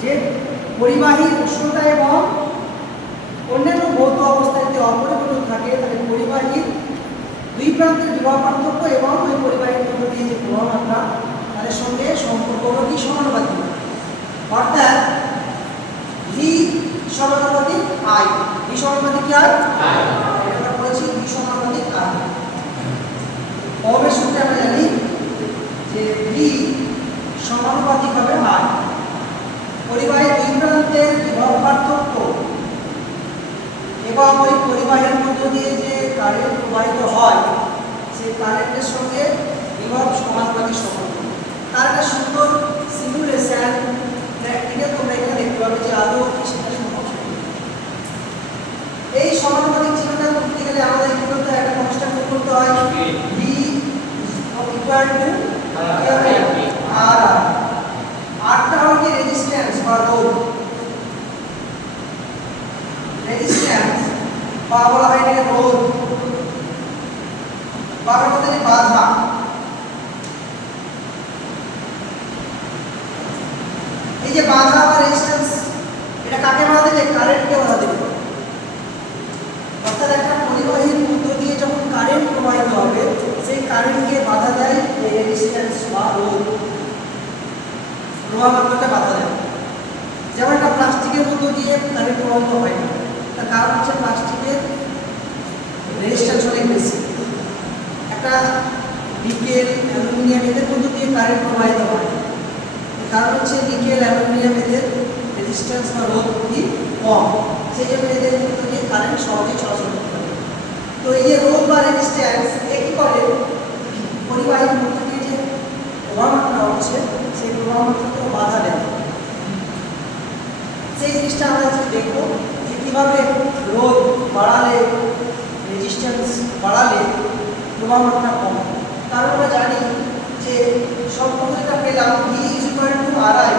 যে পরিবাহীর উষ্ণতা এবং অন্যান্য ভৌত অবস্থায় যদি অপরিবর্তিত থাকে তাহলে পরিবাহীর দুই প্রান্তের বিভব পার্থক্য এবং ওই পরিবাহীর মধ্য দিয়ে যে প্রবাহ মাত্রা তাদের সঙ্গে সম্পর্ক হলো কি সমানুপাতিক। অর্থাৎ ভি সমানুপাতিক আই। ভি সমানুপাতিক কি আই? এটা বলেছি ভি সমানুপাতিক আই। ওহমের সূত্রে আমরা জানি যে ভি সমানুপাতিক হবে আই। পরিবাহীর দুই প্রান্তের বিভব পার্থক্য এবং ওই পরিবাহীর মধ্য দিয়ে যে কারেন্ট প্রবাহিত হয় সেই কারেন্টের সঙ্গে বিভব সমানুপাতিক সম্পর্ক। তার একটা সুন্দর সিমুলেশন প্র্যাকটিক্যাল তোমরা এখানে দেখতে পাবে যে আদৌ কি সেটা সম্ভব। এই সমানুপাতিক চিহ্নটা করতে গেলে আমাদের কি করতে হয়? একটা কনস্ট্যান্ট করতে হয় v ইকুয়াল টু r। আরটা হলো কি রেজিস্ট্যান্স বা রোধ। রেজিস্ট্যান্স বা বলা হয় এটাকে রোধ বা বলতে গেলে বাধা। এই যে বাধা বা রেজিস্ট্যান্স এটা কাকে বাধা দেবে? কারেন্টকে বাধা দেবে। অর্থাৎ একটা পরিবাহীর মধ্য দিয়ে যখন কারেন্ট প্রবাহিত হবে সেই কারেন্টকে বাধা দেয় এই রেজিস্ট্যান্স বা রোধ। প্রবাহ মাত্রাকে বাধা দেয়। যেমন একটা প্লাস্টিকের মধ্য দিয়ে কারেন্ট প্রবাহিত হয় না, তার কারণ হচ্ছে প্লাস্টিকের রেজিস্ট্যান্স অনেক বেশি। একটা নিকেল অ্যালুমিনিয়াম এদের মধ্য দিয়ে কারেন্ট প্রবাহিত হয়, কারণ হচ্ছে নিকেল অ্যালুমিনিয়াম এদের রেজিস্ট্যান্স বা রোধ খুবই কম, সেই জন্য এদের মধ্য দিয়ে কারেন্ট সহজে চলাচল করতে পারে। তো এই যে রোধ বা রেজিস্ট্যান্স একই করে পরিবাহীর মধ্য দিয়ে যে প্রবাহ মাত্রা হচ্ছে সেই প্রবাহ মাত্রাকে বাধা দেয়। সেই জিনিসটা আমরা আজকে দেখবো যে কীভাবে রোধ বাড়ালে রেজিস্ট্যান্স বাড়ালে প্রবাহ মাত্রা কম। কারণ আমরা জানি যে সম্পর্ক যেটা পেলাম V ইকুয়াল টু RI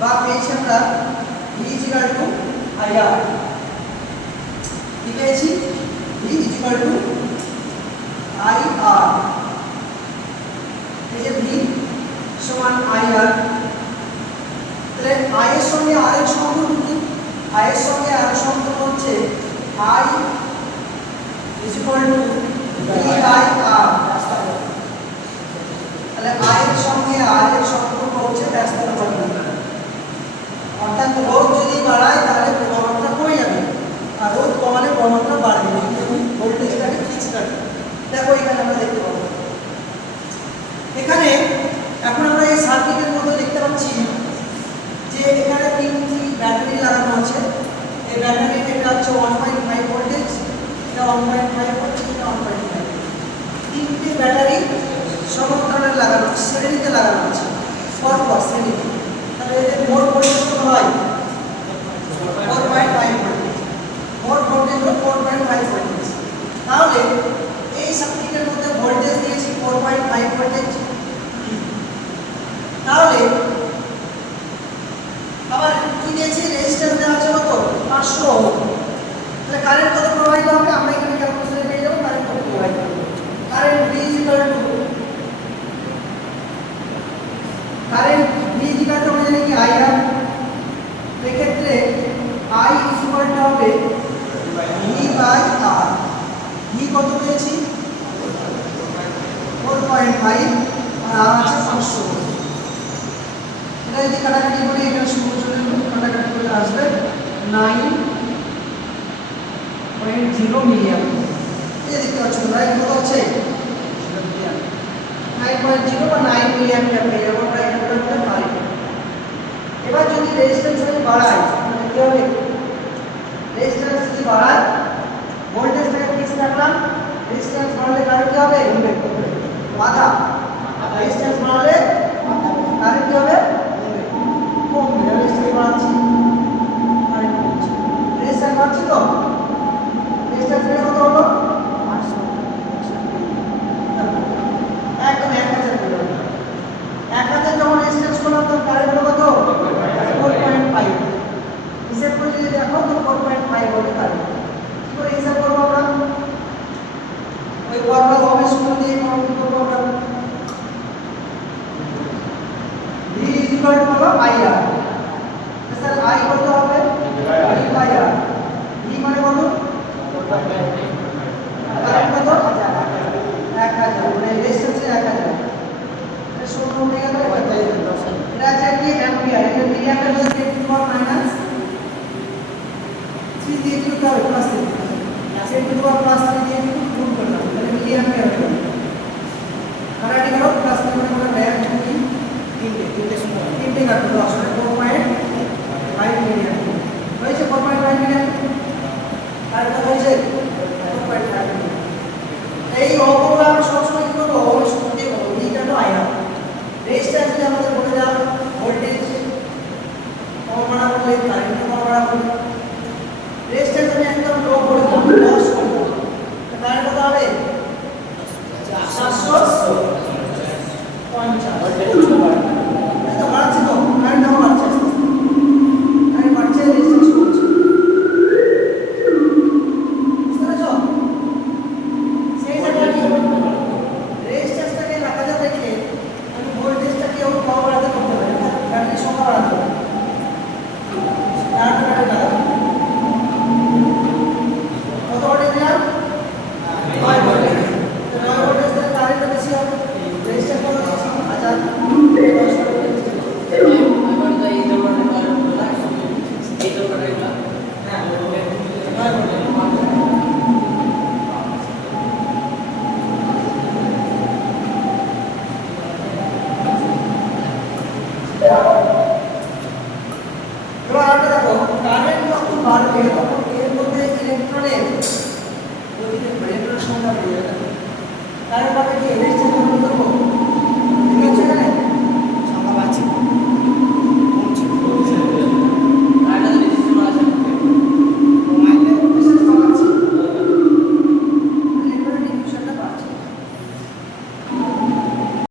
বা পেয়েছি আমরা V ইকুয়াল টু IR। কি পেয়েছি? V equal to IR। এই যে V সমান IR, তাহলে I এর সঙ্গে R এর সম্পর্ক কি? I এর সঙ্গে R এর সম্পর্ক হচ্ছে I ইকুয়াল টু VIR। তাহলে I এর সঙ্গে R এর সম্পর্ক হচ্ছে ব্যস্ততা পরিমাণ। অর্থাৎ রোধ যদি বাড়ায় তাহলে প্রবাহ মাত্রা কমে যাবে, আর রোধ কমালে প্রবাহ মাত্রা বাড়বে। ভোল্টেজটাকে ফিক্স রাখবে। দেখো এখানে আমরা দেখতে পাবো, এখানে এখন আমরা এই সার্কিটের মধ্যে দেখতে পাচ্ছি যে এখানে তিনটি ব্যাটারি লাগানো আছে। এই ব্যাটারি এটা হচ্ছে 1.5 ভোল্টেজ, এটা 1.5 ভোল্টেজ, এটা 1.5। তিনটি ব্যাটারি সমান্তরালে লাগানো আছে, শ্রেণীতে লাগানো আছে, পরপর শ্রেণীতে। তাহলে এদের মোট ভোল্টেজ কত হয়? 4.5 ভোল্টেজ। মোট ভোল্টেজ হলো 4.5 ভোল্টেজ। তাহলে এই সার্কিটের মধ্যে ভোল্টেজ দিয়েছি 4.5 ভোল্টেজ। তাহলে আবার কি দিয়েছি? রেজিস্ট্যান্স দেওয়া আছে কত? 500 ওহম। তাহলে কারেন্ট কত প্রবাহিত হবে? আমরা এখানে ক্যালকুলেশনে পেয়ে যাব কারেন্ট কত প্রবাহিত হবে। কারেন্ট V ইকুয়াল টু আমরা জানি কি IR। এক্ষেত্রে I ইকুয়াল টু হবে V বাই R। V কত পেয়েছি? 4.5 আর R আছে 500। এটা যদি কাটাকাটি করি এটা সূত্র চলে এলো, কাটাকাটি করে আসবে 9.0 মিলিঅ্যাম্পিয়ার। এই দেখতে পাচ্ছ তোমরা কত আছে? 9.0 বা 9 মিলিঅ্যাম্পিয়ার পেয়ে যাবো আমরা এটার মধ্যে পাই। এবার যদি রেজিস্ট্যান্স আমি বাড়াই তাহলে কি হবে? রেজিস্ট্যান্স যদি বাড়াই ভোল্টেজটাকে ফিক্স রাখলাম, রেজিস্ট্যান্স বাড়লে কারেন্ট কি হবে? বাধা। রেজিস্ট্যান্স বাড়লে কারেন্ট কি হবে? কমবে। রেজিস্ট্যান্স বাড়াচ্ছি, কারেন্ট কমছে। রেজিস্ট্যান্স বাড়ছে তো, রেজিস্ট্যান্স বেড়ে কত হলো? 500। একদম 1000 বেড়ে হলো। 1000 যখন রেজিস্ট্যান্স করলাম তখন কারেন্ট হলো কত? 4.5। হিসাব করে যদি দেখো তো 4.5 হবে কারেন্ট। কি করে হিসাব করবো আমরা? ওই ফর্মুলা ওহমের সূত্র দিয়ে করবো আমরা। V মিলি অ্যাম্পিয়ার হচ্ছে 10 টু দি পাওয়ার মাইনাস 3 দিয়ে কি করতে হবে plus 3 10 to the power plus 3 দিয়ে গুণ করতে হবে তাহলে মিলি অ্যাম্পিয়ার হবে কাটাটি করো প্লাস 3 মানে আমরা ব্যাক করি তিনটে কাটবো 10 4.5 মিলি অ্যাম্পিয়ার হয়েছে 4.5 মিলি অ্যাম্পিয়ার আর এটা হয়েছে 4.5 মিলি এই অঙ্কগুলো আমরা সবসময় কি করবো শুনতে পাবো এইটা তো আয়া রেজিস্ট্যান্স যদি আমাদের বলে দাও ভোল্টেজ কমানো করলে কারেন্ট কমানো করলে রেজিস্ট্যান্স আমি একদম লো করে দেব 10 করব তাহলে কত হবে 450 ভোল্টেজ এটা বাড়ছে তো কারেন্ট বাড়ছে আরে বাড়ছে রেজিস্ট্যান্স কমছে বুঝছো সেই জায়গায় রেজিস্ট্যান্সটাকে রাখা যাবে রেখে আমি ভোল্টেজটাকে ও কম বাড়াতে করতে পারি ব্যাটারি সংখ্যা বাড়াতে পারি কত ভোল্টেজ দিলাম 9 ভোল্টেজ 9 ভোল্টেজ তাহলে কারেন্টটা বেশি হবে রেজিস্ট্যান্স কত আছে 1000 কারেন্ট পাবে কি রেজিস্ট্যান্স কত করব